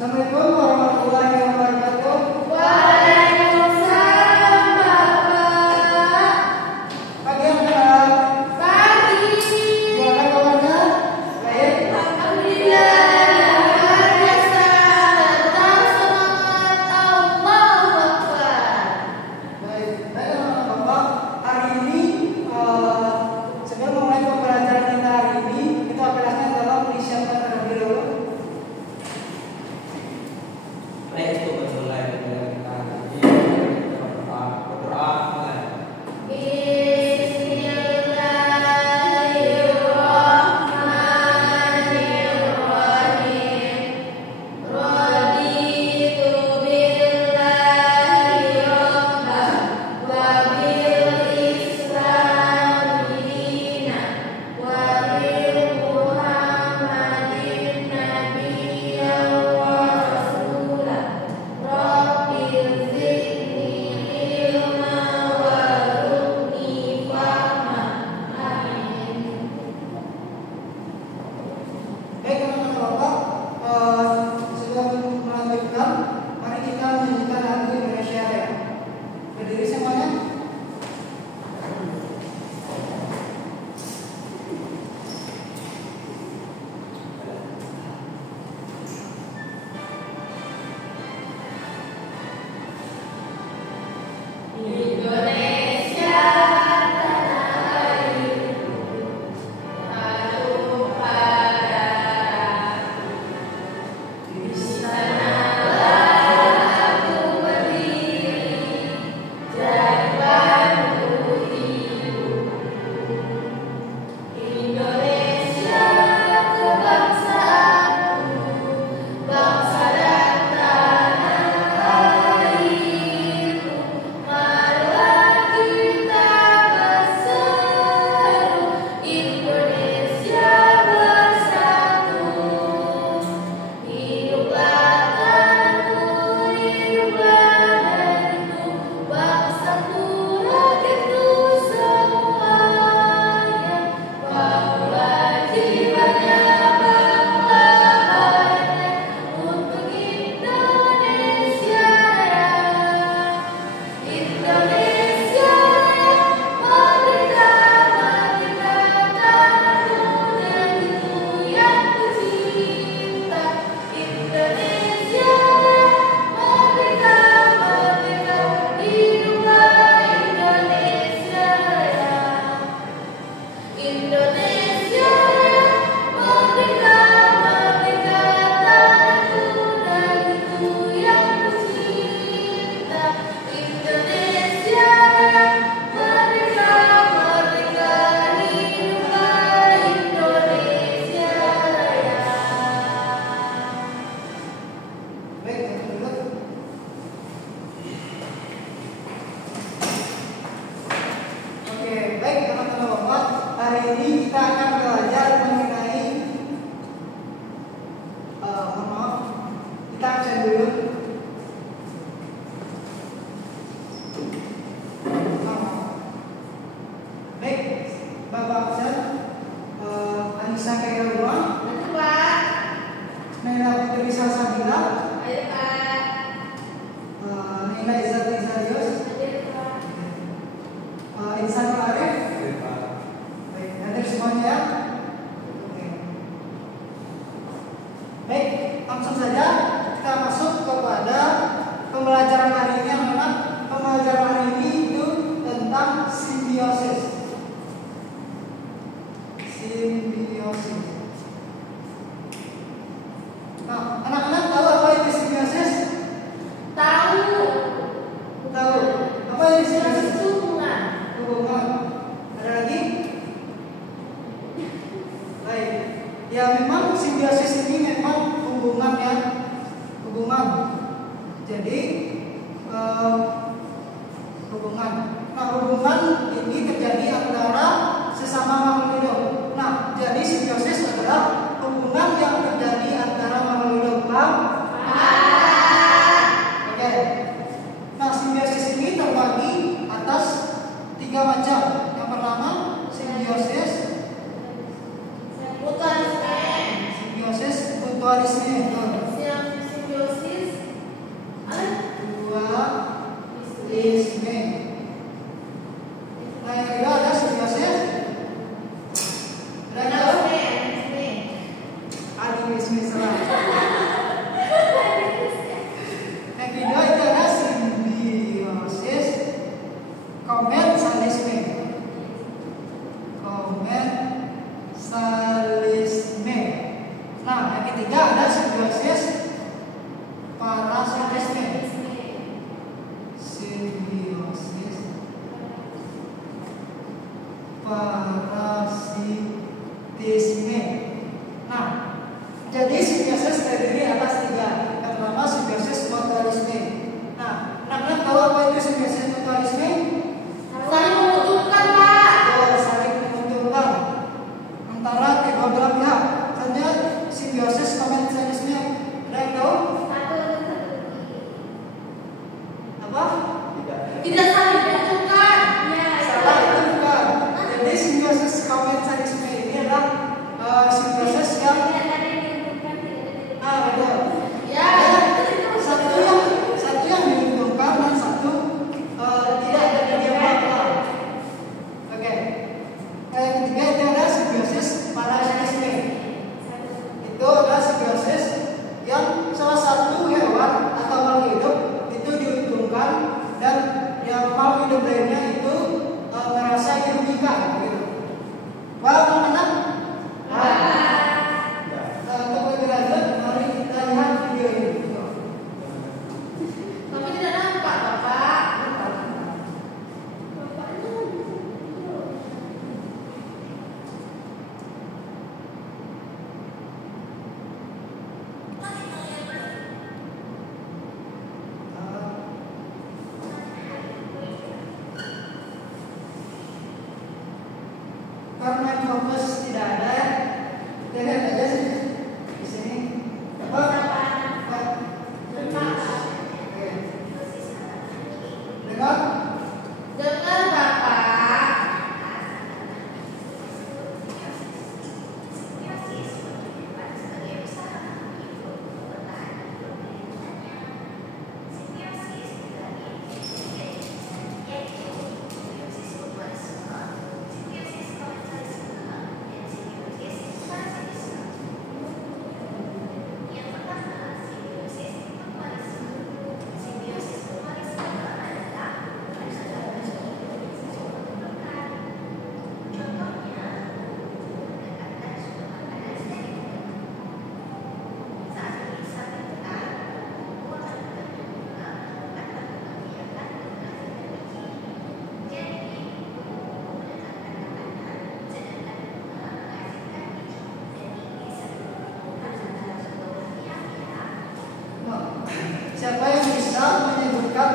Assalamualaikum warahmatullahi wabarakatuh. Waalaikumsalam Bapak. Pagi anak. Pagi. Gimana kabarnya? Baik. Alhamdulillah. Luar biasa. Tetap semangat. Allahu Akbar. Baik. Baik anak-anak. Hari ini sebelum mulai pembelajaran kita hari ini, kita akan dalam persiapan terlebih dahulu. Baik, untuk memulai pembelajaran kita hari ini, kita berdoa mulai. Bismillahirrahmanirrahim. Raditu billahi rabban wa bil Islami dinan wa bil Muhammadin nabiyyan wa rasulan. Rabbil zidni ilma warzuqni fahma. Amin. Baik anak-anak. Sebelum melanjutkan, mari kita menyanyikan lagu Indonesia Raya. Berdiri semuanya. Indonesia tanah airku, harum padaku. Di sanalah aku berdiri, jadi bangku ibuku. Indonesia kebangsaanku, bangsa dan tanah airku. Marilah kita berseru, Indonesia bersatu. Hiduplah tanahku, hiduplah negeriku, bangsaku, rakyatku semuanya. Kewajibannya bangga banyak untuk Indonesia Raya. Indonesia merdeka, merdeka tanahku, negeriku yang kucinta. Indonesia merdeka, merdeka, hiduplah Indonesia Raya. Indonesia merdeka, merdeka tanahku, negeriku yang kucinta. Indonesia merdeka, merdeka, hiduplah Indonesia Raya. Baik, duduk. Oke, baik teman-teman Bapak. Hari ini kita akan belajar mengenai mohon maaf, kita absen dulu. Baik, Bapak absen. Anissa Kairullah, Betul, Pak. Naila Putri Salsabila, Ayo, Pak. Naila Izzat Izarius, Hadir, Pak. Insan Arif. Baik, Pak. Baik, hadir semuanya ya. Oke. Baik, langsung saja kita masuk kepada pembelajaran hari ini. Anak-anak, pembelajaran hari ini itu tentang simbiosis. Simbiosis. Nah, anak-anak tahu apa itu simbiosis? Tahu. Tahu. Apa itu simbiosis? Hubungan. Hubungan. Ada lagi? Baik. Ya memang simbiosis ini memang hubungan ya. Hubungan. Jadi hubungan. Nah hubungan ini terjadi antara sesama makhluk hidup. Nah jadi simbiosis adalah hubungan yang terjadi antara makhluk hidup. Paham? Oke. Nah simbiosis ini terbagi atas 3 macam. Yang pertama simbiosis Mutualisme. mutualisme. Simbiosis Jadi simbiosis terdiri atas 3. Yang pertama simbiosis mutualisme. Nah, anak-anak tahu apa itu simbiosis mutualisme? Saling menguntungkan, Pak. Oh, saling menguntungkan antara kedua belah pihak. Saja simbiosis komensalisme. Ada yang tahu? Apa? Tidak saling menguntungkan. Ya, Salah, itu bukan. Jadi simbiosis komensalisme ini adalah simbiosis yang betul. Ya, Satu yang diuntungkan dan satu tidak ada dia apa. Oke. Yang ketiga itu adalah simbiosis parasitisme. Itu adalah simbiosis yang salah satu hewan atau makhluk hidup itu diuntungkan dan yang makhluk hidup lainnya itu merasa dirugikan. Gitu. Paham anak-anak? Untuk lebih lanjut, mari kita lihat video ini. tapi tidak nampak, Bapak. Karena fokus tidak ada, kita lihat aja sih di sini. Apa? Dengar? Dengar, Bapak. Siapa yang bisa menyebutkan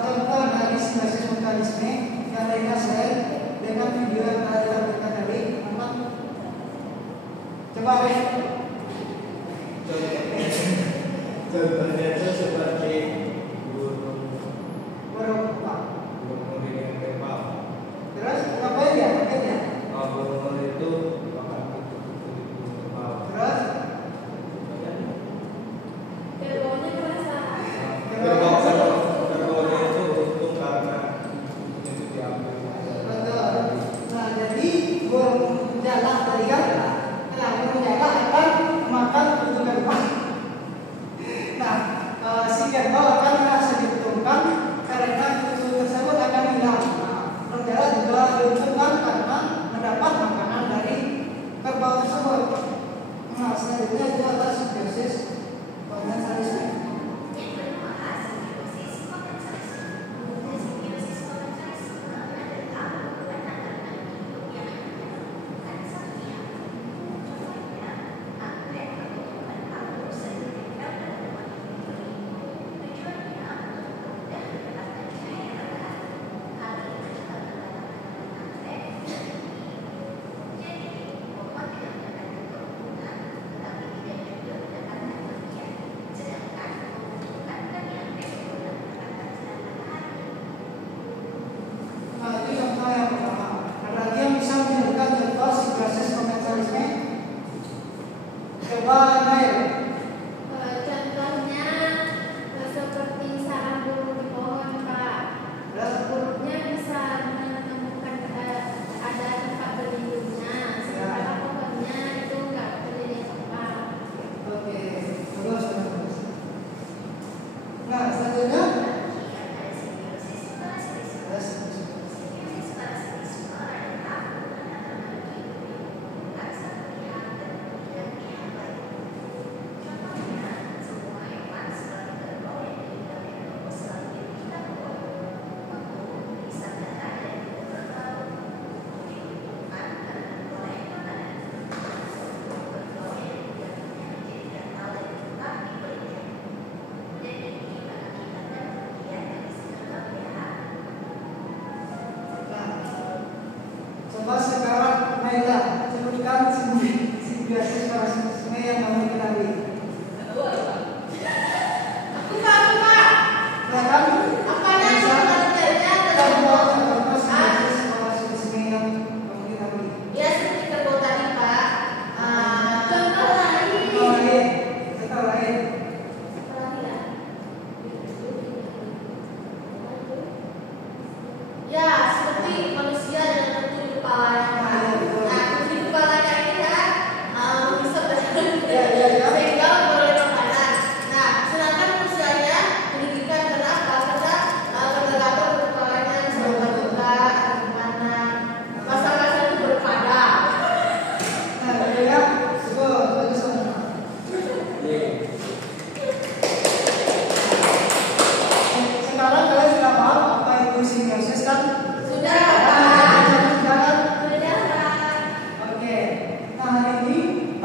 contoh dari simbiosis mutualisme yang mereka share dengan video yang telah ditampilkan tadi? Coba Wei. Contohnya itu seperti burung Apa? yang tebal. Terus ngapain ya? Ngapain ya? Burung itu makan kutu-kutu tebal. Terus Keduanya merasa Kerbaunya itu untung karena itu diambil. betul. Nah, jadi burung jalak tadi kan? Nah, burung jalak akan makan kutu kerbau. Nah, si kerbau akan merasa diuntungkan karena kutu tersebut akan hilang. Nah, burung jalak juga diuntungkan karena mendapat makanan dari kerbau tersebut. Nah, selanjutnya itu adalah simbiosis komensalisme. Nah, itu contoh yang pertama. Ada lagi yang bisa menyebutkan contoh simbiosis komensalisme? Coba Nail. contohnya seperti sarang burung di pohon, Pak. Burungnya bisa menemukan ada tempat berlindungnya, sementara pohonnya itu nggak berdiri tempat. Oke, bagus, bagus. Nah, selanjutnya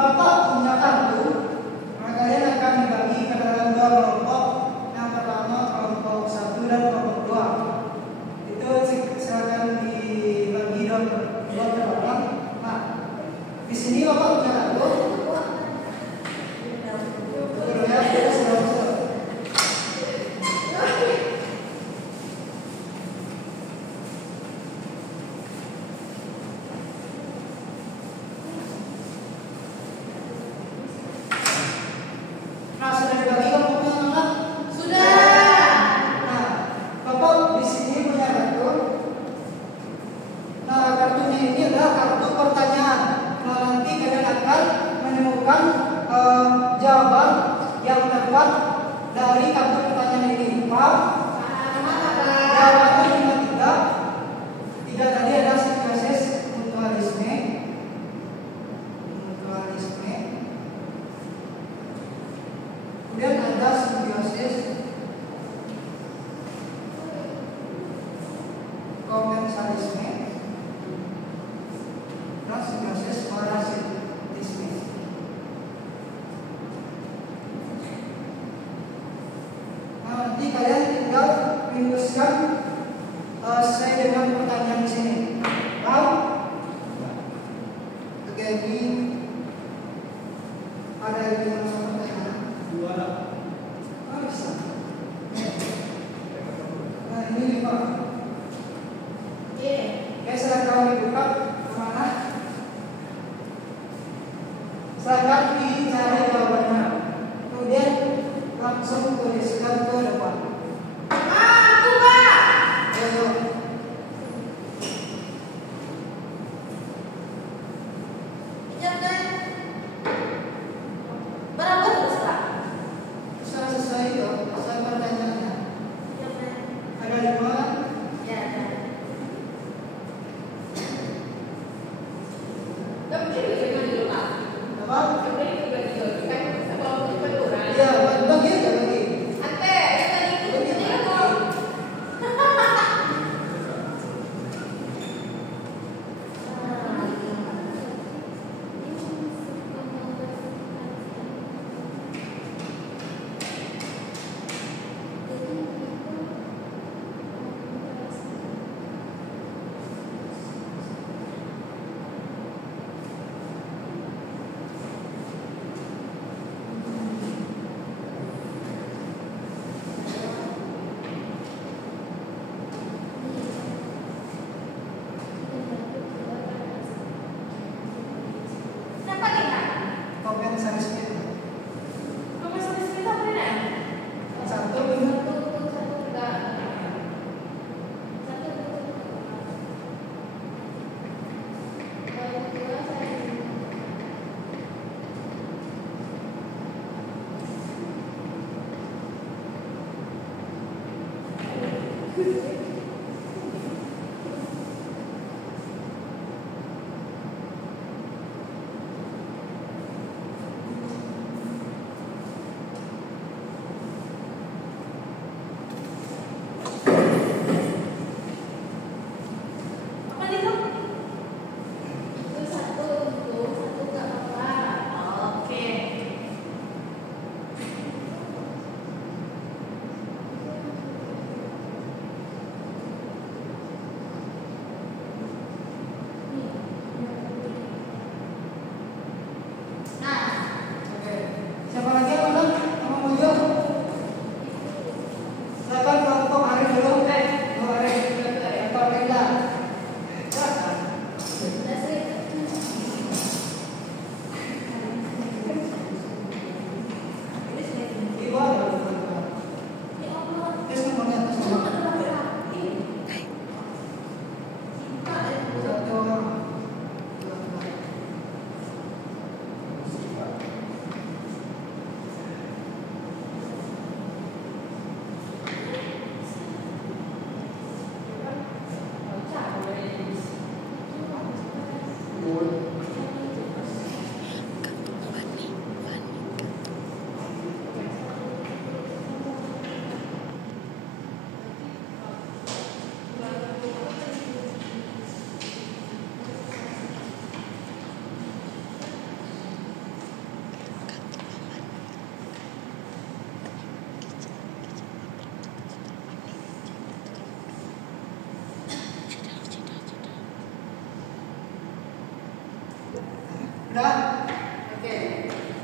Bapak punya kartu, maka kalian akan dibagi ke dalam dua kelompok. Yang pertama kelompok 1 dan kelompok 2. Itu silakan dibagi dua per orang. Nah, di sini Bapak punya kartu. Dulu ya, nah, sudah dibagi kelompoknya anak? Sudah. Nah, Bapak di sini punya kartu. Nah, kartunya ini adalah kartu pertanyaan. Nah, nanti kalian akan menemukan jawaban yang tepat dari kartu pertanyaan ini. Paham? Jawabannya cuma tiga. Tiga tadi ada simbiosis, mutualisme, kemudian ada simbiosis, komensalisme, dan simbiosis parasitisme. Nah, nanti kalian tinggal rumuskan sesuai dengan pertanyaan di sini. Paham? Oke, ini ada yang pertanyaan. Oh, bisa. Nah, ini 5. Oke, silakan dibuka kemana? Silakan dicari jawabannya. Kemudian langsung tuliskan ke depan. Aku, Pak. Ayo. Jangan. Berapa terus, Pak? Bisa sesuai itu, sesuai pertanyaannya. Jangan. Ada 5. Ya. Tapi gimana dulu, Pak? Apa? Tapi dibagi dulu kan kalau itu kurang. Iya, bagi aja bagi. Ate, yang tadi itu jadi apa? Kenapa nih, Kak? Komensalisme. Kamu sampai cerita apa nih? Satu. Apa nih, Kak? Itu satu nggak apa-apa. Oke.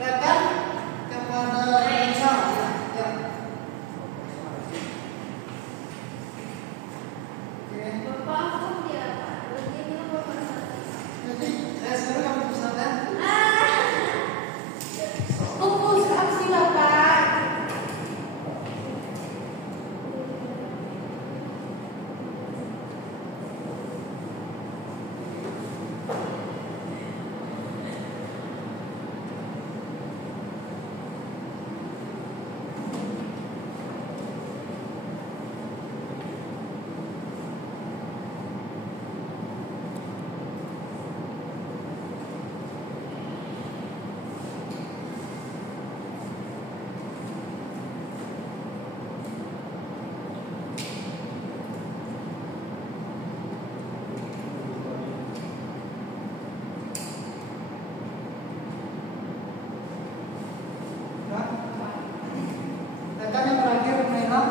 Rekan kepada Aisyah. Ya. Bapak aku dia Pak. Dia bilang bapak Jadi sekarang kamu pesan kan? Fokus apa sih Bapak? Rekan yang terakhir Mena.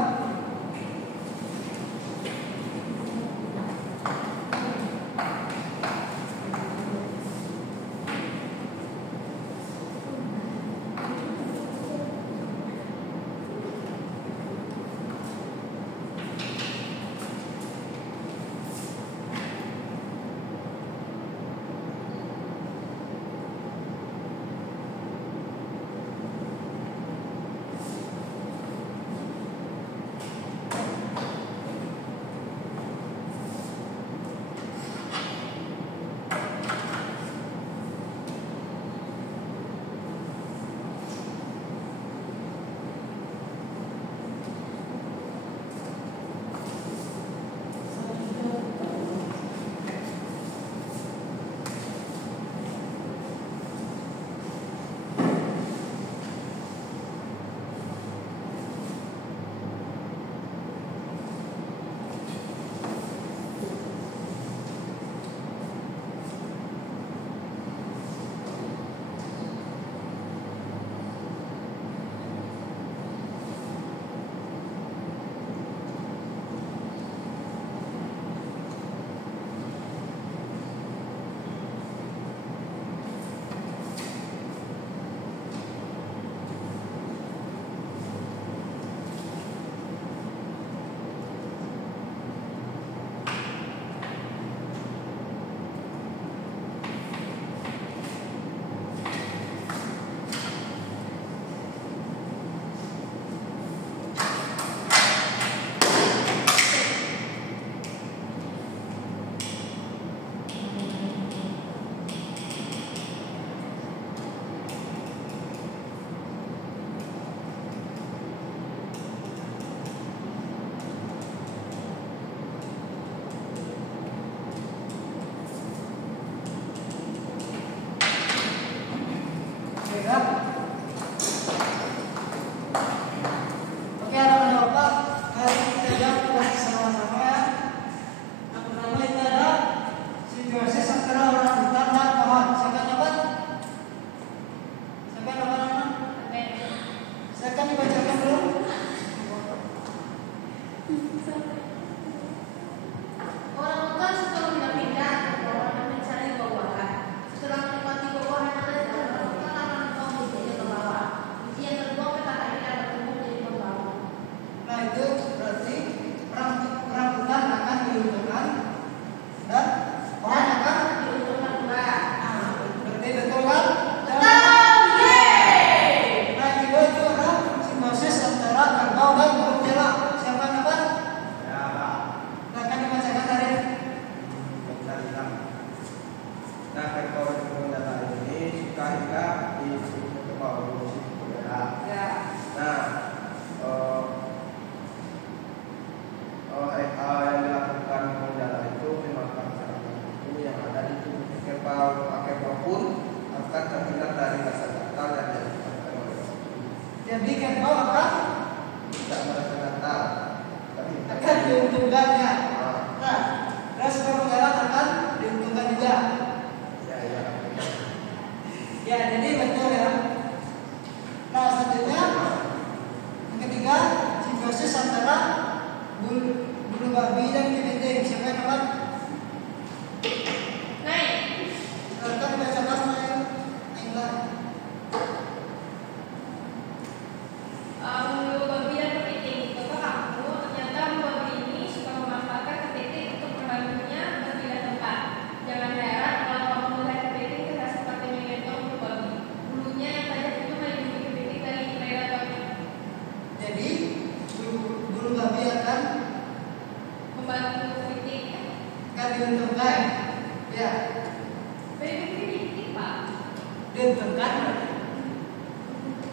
Ya. Oke, anak-anak Bapak, hari ini kita jawab sama-sama ya. Yang pertama itu ada simbiosis antara orang hutan dan pohon. Siapa dapat? Siapa dapat? Saya akan dibacakan dulu. Orang hutan suka pindah-pindah ke bawah dan mencari buah-buahan. Setelah menikmati buah-buahan yang ada di dalam hutan akan membawa bijinya ke bawah. Biji yang terbuang ke tanah ini akan tumbuh menjadi pembawa. Nah, itu berarti orang hutan akan diuntungkan dan orang akan Diuntungkan pula. berarti betul kan? Nah, yang kedua itu ada simbiosis antara kerbau dan burung jalak. Siapa yang dapat? Ya, Pak. Akan dibacakan dari Kita bilang. Nah, kerbau dan burung jalak ini suka hinggap di kerbau udara. ya. Nah, yang dilakukan burung jalak itu memakan sarang itu yang ada di tubuh kerbau pun akan terhindar dari rasa gatal yang diakibatkan oleh oksigen. Jadi kerbau akan Tidak merasa gatal, tapi akan diuntungkannya. Ah, Nah, terus burung jalak akan diuntungkan juga. ya. Ya, jadi betul ya. Nah, selanjutnya yang ketiga simbiosis antara bulu babi dan kepiting. Siapa yang dapat? Naik. Akan dibacakan oleh England.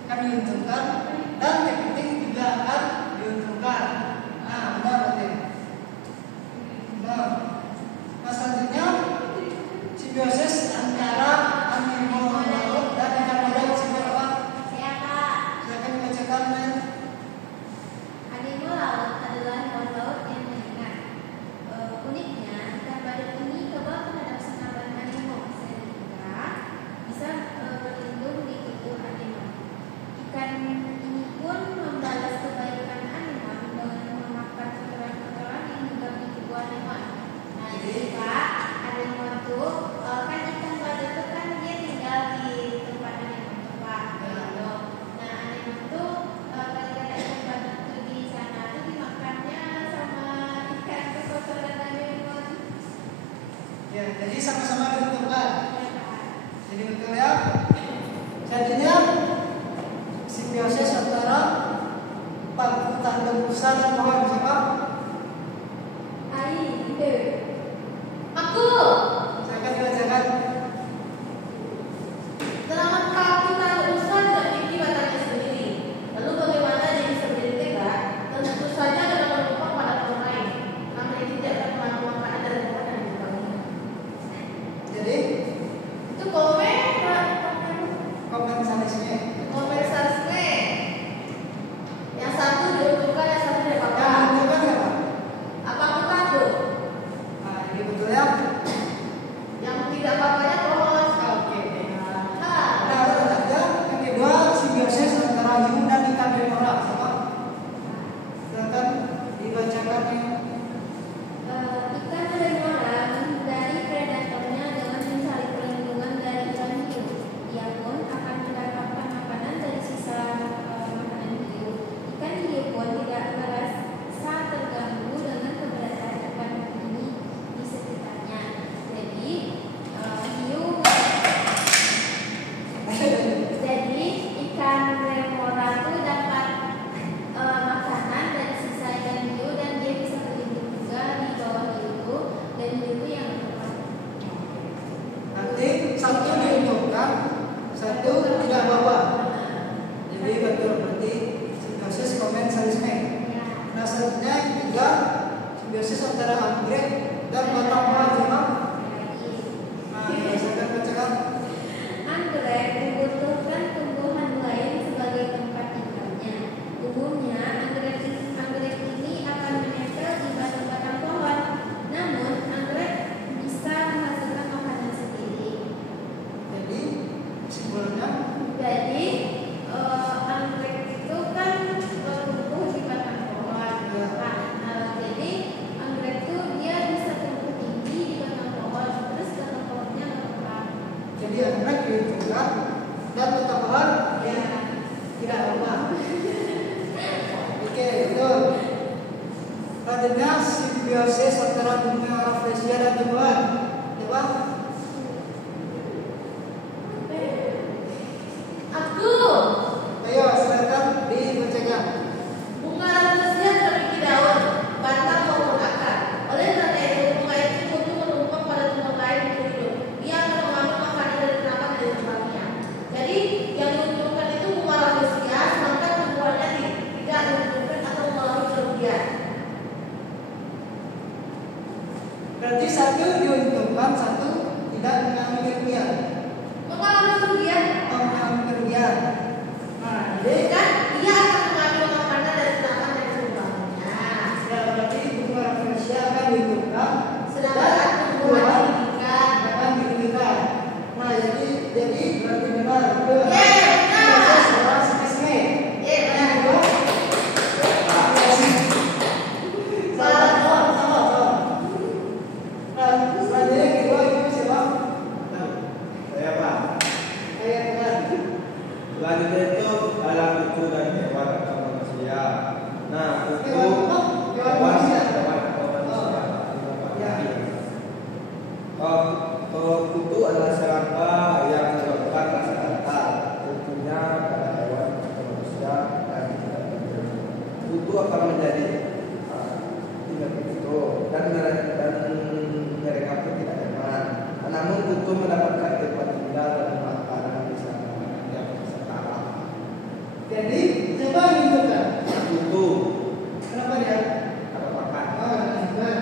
akan diuntungkan dan kepiting juga akan diuntungkan. Nah, benar berarti. Benar. Nah, selanjutnya simbiosis antara animal laut dan ikan laut seperti apa? Silakan dibacakan, Men. Animal laut adalah hewan laut yang menyengat. Uniknya, ikan badut ini kebal terhadap senapan animo sehingga bisa berlindung di tubuh animo. Ikan ini pun membalas kebaikan animo dengan memakan kotoran-kotoran yang hidup di tubuh animo. Nah, jadi Pak, animo itu kan ikan badut itu kan dia tinggal di tempat animo Pak. Gitu. Nah, animo itu gara-gara ikan badut itu di sana itu dimakannya sama ikan kotoran animo. Ya, jadi sama-sama diuntungkan. Ya, Pak. Jadi betul ya. Jadinya simbiosis antara paku tandem besar dan pohon siapa? Aku. Silakan dibacakan. Tanaman paku tandem besar dan tinggi batangnya sendiri. Lalu bagaimana dia bisa menjadi tegak? Tentu saja dengan menumpang pada pohon lain. Namun ini tidak dapat mengambil makanan dari pohon yang dibangun. Jadi Itu kompensasinya. kompensasinya. Yang satu diuntungkan, yang satu tidak Yang apa-apa. diuntungkan siapa? Apa aku tandem? Nah, ini betul ya. Yang tidak apa-apanya pohon. Oke. Nah, Nah, saja yang kedua simbiosis antara hiu dan ikan demora siapa? Silakan dibacakan nih. Ikan remora menghindari predatornya dengan mencari perlindungan dari ikan hiu. Ia pun akan mendapatkan makanan dari sisa makanan hiu. Ikan hiu pun tidak merasa terganggu dengan keberadaan ikan ini di sekitarnya. Jadi ikan remora itu dapat makanan dari sisa ikan hiu dan dia bisa berlindung juga di bawah hiu dan hiu yang tepat. Nanti satu diuntungkan, satu tidak bawa. Jadi betul berarti simbiosis komensalisme. Ya. Nah, selanjutnya yang ketiga simbiosis antara anggrek dan batang pohon siapa? Nah, silakan bacakan. Anggrek membutuhkan tumbuhan lain sebagai tempat tinggalnya. Umumnya, anggrek ini akan menempel di batang-batang pohon. Namun, anggrek bisa menghasilkan makanan sendiri. Jadi kesimpulannya Jadi, anggrek itu kan tumbuh di batang pohon. Jadi anggrek itu dia bisa tumbuh tinggi di batang pohon, terus batang pohonnya lengkap. jadi anggrek diuntungkan dan batang pohon Ya. tidak bawa. Oke, betul. Selanjutnya simbiosis antara dunia rafflesia dan tumbuhan. Coba. aku. Ayo silakan dibacakan. Bunga rafflesia memiliki daun, batang maupun akar. Oleh karena itu, bunga itu tumbuh menumpang pada tumbuh lain untuk hidup. Dia akan mengambil makanan dari tanaman dari tempatnya. Jadi, yang diuntungkan itu bunga rafflesia, sedangkan tumbuhannya tidak diuntungkan atau mengalami kerugian. Berarti satu diuntungkan, satu tidak mengalami kerugian. Mengalami kerugian, Mengalami kerugian. Nah, jadi kan dia akan mengambil makanan dari tanaman dari tempatnya. ya berarti bunga rafflesia akan diuntungkan, Sedangkan tumbuhan dirugikan. akan dirugikan. Nah, jadi berarti benar. Betul. Benar. Simbiosis antara spesies. Benar. Selanjutnya yang kedua itu siapa? Saya Pak. Saya kan. Selanjutnya itu dalam kuku dan hewan atau manusia. Nah, kuku Hewan apa? Hewan manusia. hewan atau manusia. Ya. Kalau kuku adalah serangga yang menyebabkan rasa gatal, tentunya pada hewan atau manusia dan tidak terjadi. Kuku akan menjadi tidak begitu dan mereka pun tidak nyaman. Namun kutu mendapatkan tempat tinggal dan makanan di sana yang setara. Jadi siapa yang dibutuhkan? Butuh. Kenapa dia? Ada makan. Oh, bukan.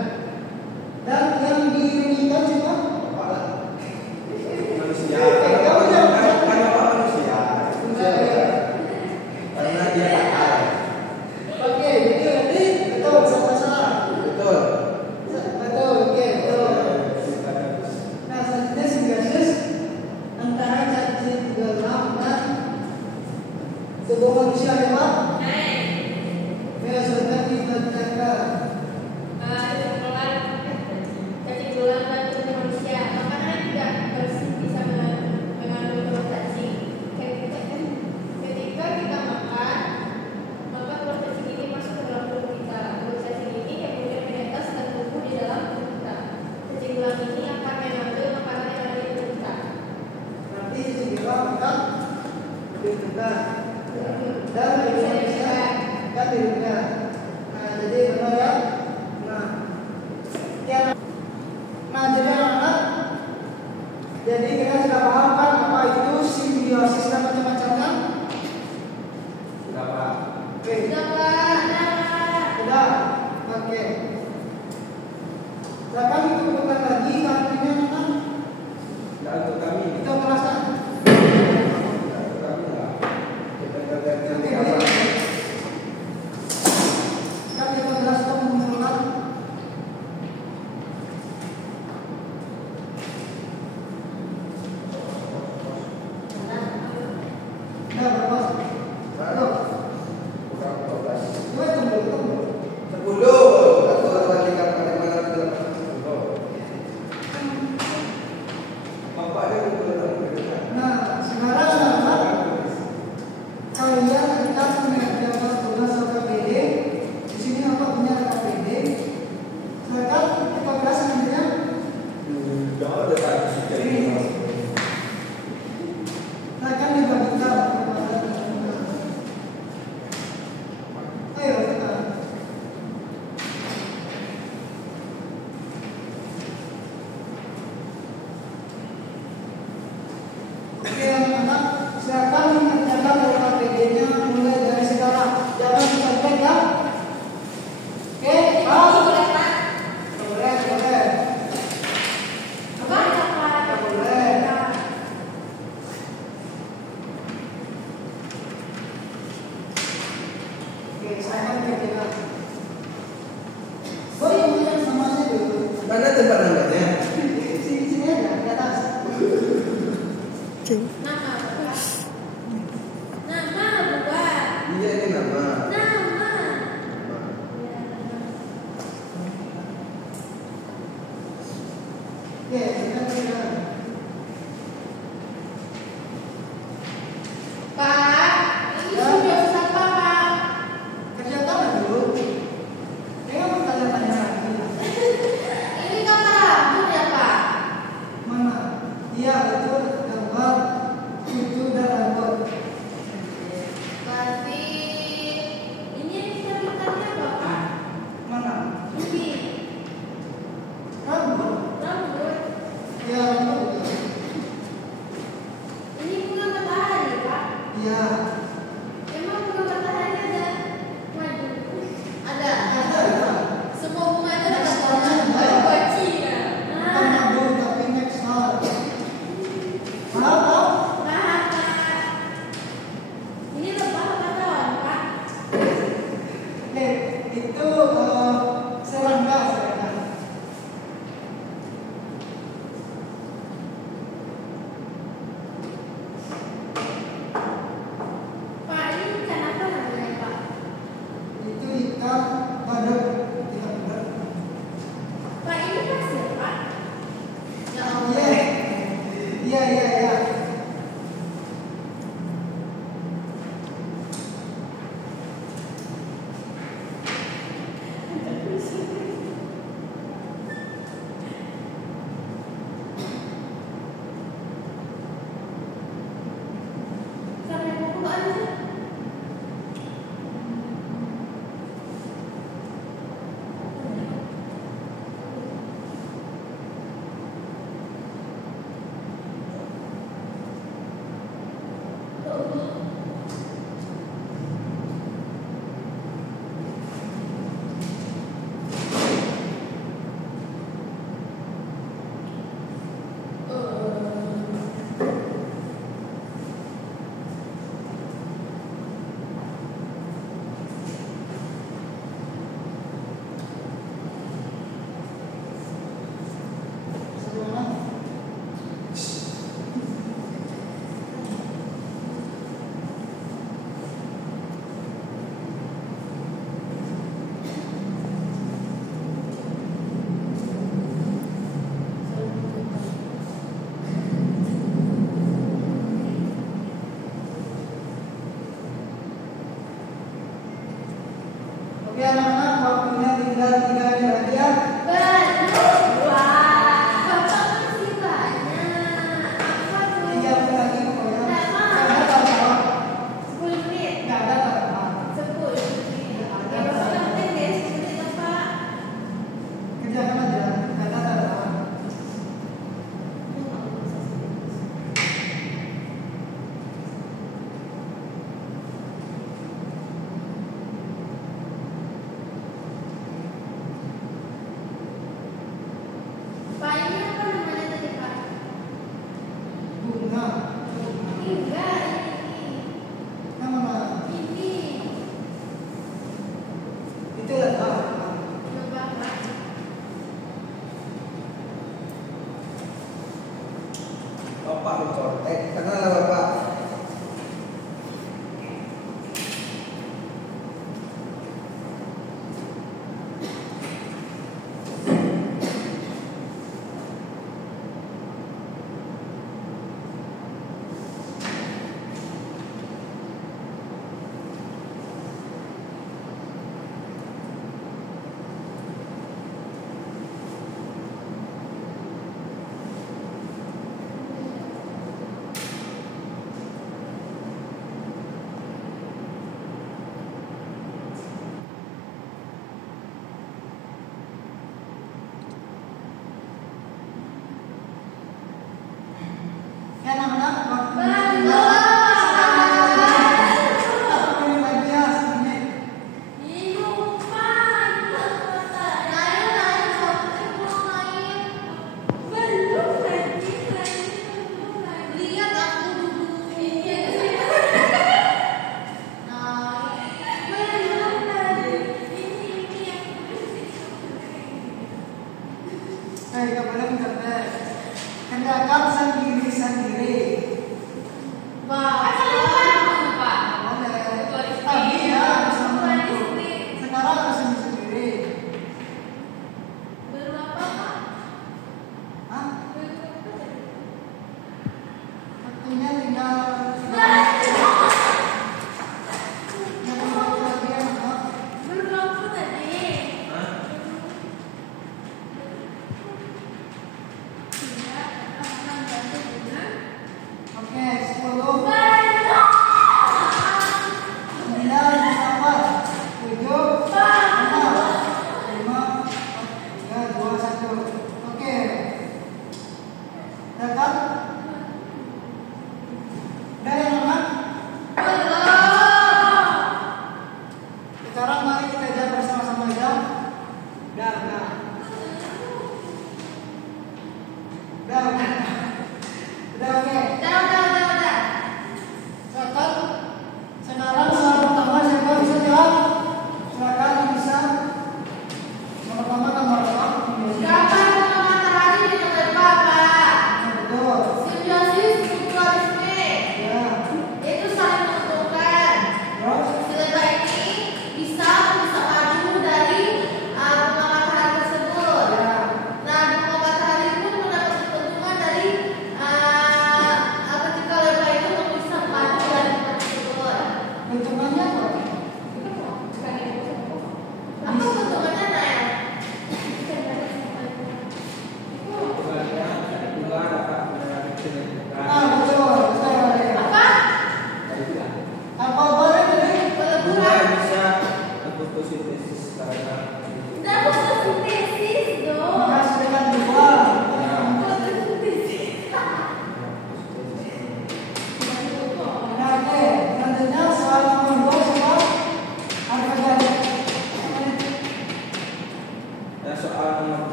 Dan yang dirugikan siapa? Manusia. Kan Bapak manusia. Karena dia akal. Oke, jadi betul sama salah. Betul. Betul, oke, betul. Nah, selanjutnya simbiosis antara cacing gelam dan tubuh manusia ya Pak? Ya, sudah kita jaga. Cacing gelam dan tubuh manusia. Makanan tidak bersih bisa mengandung cacing. Ketika kita makan, maka telur cacing ini masuk ke dalam tubuh kita. Telur cacing ini kemudian menetas dan tumbuh di dalam tubuh kita. Cacing gelam ini akan mengambil makanan yang ada di tubuh kita. Nanti cacing gelam akan lebih rendah dan tubuh manusia kan dirubah. Nah, jadi benar ya. Nah, jadi anak-anak, jadi kita sudah paham kan apa itu simbiosis dan macam-macamnya? Sudah Pak. Oke. Sudah, Pak. Sudah. Oke. Silakan dibutuhkan lagi artinya anak. Tidak untuk kami. Kita merasa. Tidak untuk kami lah. Kita kerjakan di kamar. Kan kita jelaskan mengulang. Nah, berapa? Halo. Bukan 12. Coba tunggu. 10. Atau lagi kapan mana dalam 10. Bapak dia betul-betul. Nah, sekarang anak-anak, kalian akan mengerjakan tugas KPD. Di sini apa punya KPD? Silakan kita bahas nantinya. Jangan ada tadi jadi. Silakan dibagikan kepada teman-teman. Ayo kita. Oke anak-anak, silakan mengerjakan KPD-nya mulai dari sekarang. Jangan disampaikan ya. Oke, Pak. Boleh. Oke, saya kerjakan. Boleh yang namanya dulu. Mana tempat namanya? Sini aja di atas. Nama buat. Iya ini nama. Nama. Oke, kita kerjakan. Pak, ini simbiosis apa, Pak? Kerjakan dulu. Jangan bertanya-tanya lagi. Ini kan Oke anak-anak, waktunya tinggal 3 menit lagi ya. Belum. Wah, Bapak masih banyak. Apa 3 tuh? menit lagi pokoknya. Nggak mau. Nggak ada tanggal. 10 menit. Nggak ada tanggal. 10 menit. Oke, Bapak penting deh 10 menit Bapak. Kerjakan aja. Nggak ada tanggal.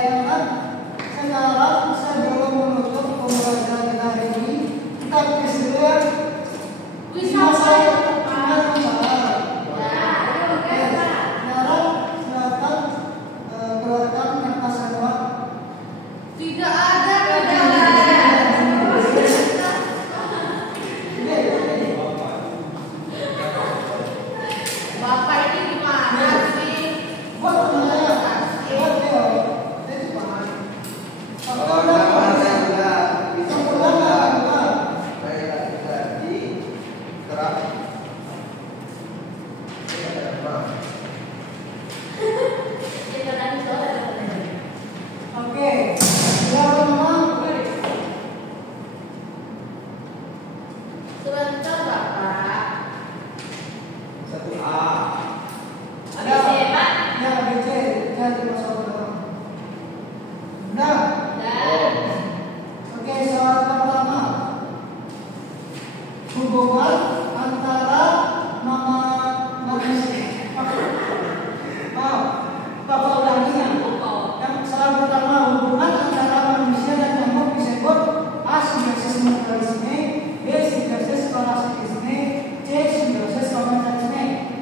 anak-anak, sekarang sebelum menutup pembelajaran kita hari ini, kita tes dulu ya. Bisa saya ingat Sekarang silakan keluarkan kertas kedua. Tidak ada Bapak ini gimana sih? Buat saya, buat dia. Itu paham. Kalau nama saya sudah bisa Sempurna, bukan? saya sudah di terap. Ini ada apa? Oke, silakan Mama. Sebentar Bapak. 1A. Ada ya ABC, jadi masuk ke dalam. Nah, oke, soal pertama. Hubungan antara nama manusia. Maaf, Bapak ulangi ya. Yang soal pertama, hubungan antara manusia dan nyamuk disebut A. Simbiosis mutualisme, B. Simbiosis parasitisme, C. Simbiosis komensalisme.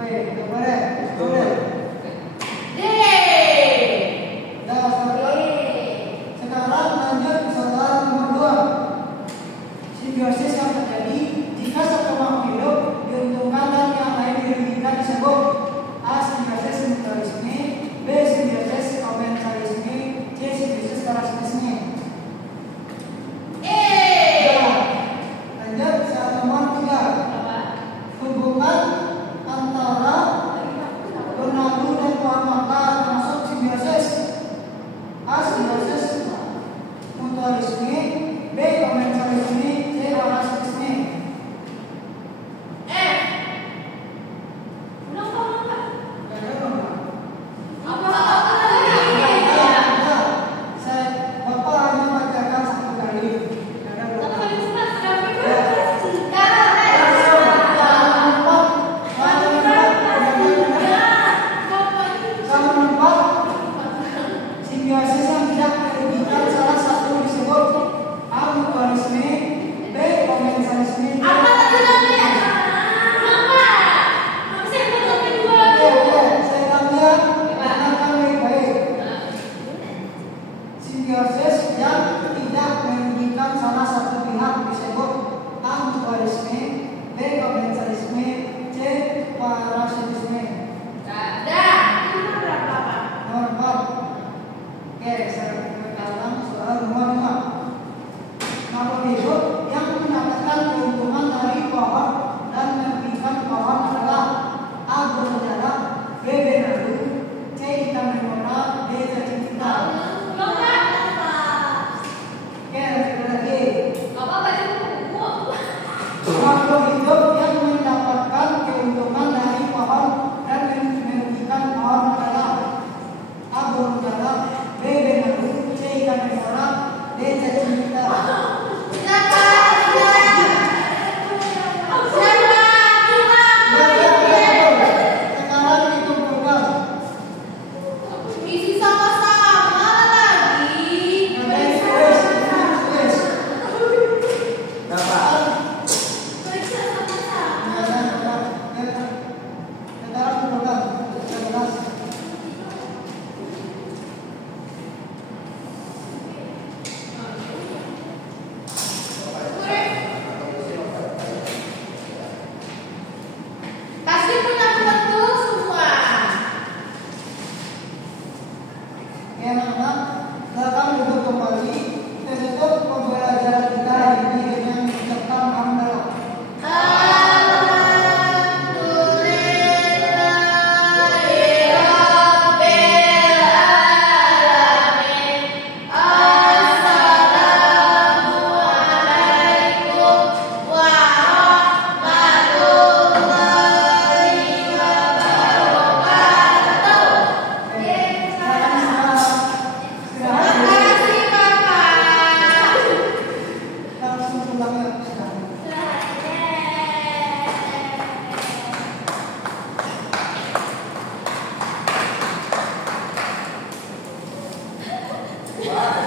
Baik, kita boleh. D. Dah, sekarang lanjut ke soal nomor 2. Simbiosis yang terjadi jika satu makhluk hidup diuntungkan dan yang lain dirugikan disebut A. Simbiosis mutualisme, B. Simbiosis komensalisme, C. Simbiosis parasitisme. E. Lanjut soal nomor 3. Hubungan antara Ronaldo dan pohon mangga termasuk simbiosis. A. Simbiosis mutualisme, B. komensalisme, C. parasitisme. F. Bapak hanya bacakan satu kali. Simbiosis yang tidak merugikan salah satu disebut A. mutualisme, B. komensalisme, C. Oke, saya ulangi ya. Dengarkan baik-baik. Simbiosis yang tidak merugikan salah satu pihak disebut A. mutualisme, B. komensalisme, C. parasitisme. Nomor 4. Oke, saya ulang soal nomor 5. Makhluk hidup yang mendapatkan keuntungan dari pohon dan merugikan pohon adalah A. burung dara, B. benalu, C. ikan memora, D. cacing kita. Oke, sekali lagi. Makhluk hidup yang mendapatkan keuntungan dari pohon dan merugikan pohon adalah A. burung dara, B. benalu, C. ikan memora, D. cacing kita. Sekarang dikumpulkan. Isi sama-sama lagi. Dapat. Kasih punya pembantu semua. Ya, anak-anak, silakan duduk kembali. Kita tutup pembelajaran kita hari ini dengan mengucapkan hamdalah. Wah,